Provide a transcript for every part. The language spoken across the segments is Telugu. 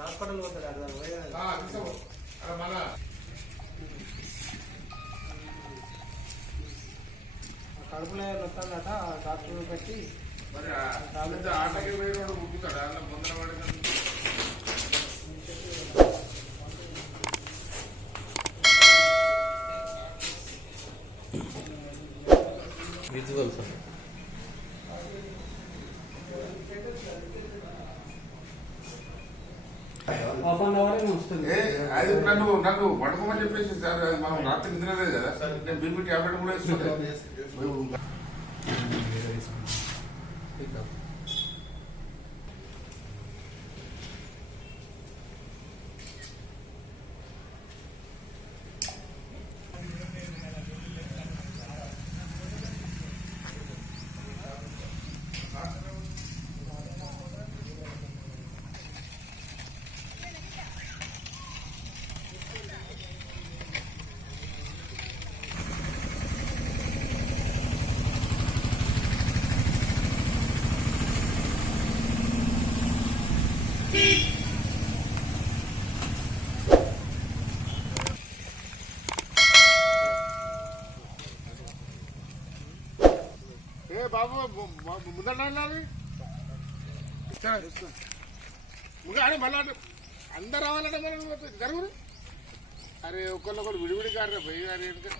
హాస్పిటల్ పోతాను కడుపులో వస్తాడట డాక్టర్ పెట్టి ఆటకి వేరు ముగ్గుతాడా ముందర పడతాడు విజువల్స్ హాఫ్ అన్ అవర్ వస్తుంది అది నన్ను నన్ను పడుకోమని చెప్పేసి సార్ మనం రాత్రి నిద్రలేదు కదా. నేను బీపీ టాబ్లెట్ కూడా వేసుకోలేదు బాబు ముందర వెళ్ళాలి ముందు అరే మళ్ళీ అందరు రావాలంటే మనం జరుగురు అరే ఒకళ్ళొకరు విడివిడి కారు పోయి అరే ఎందుకు?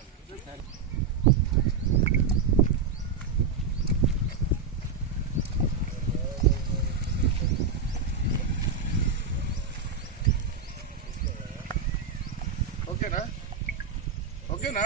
ఓకేనా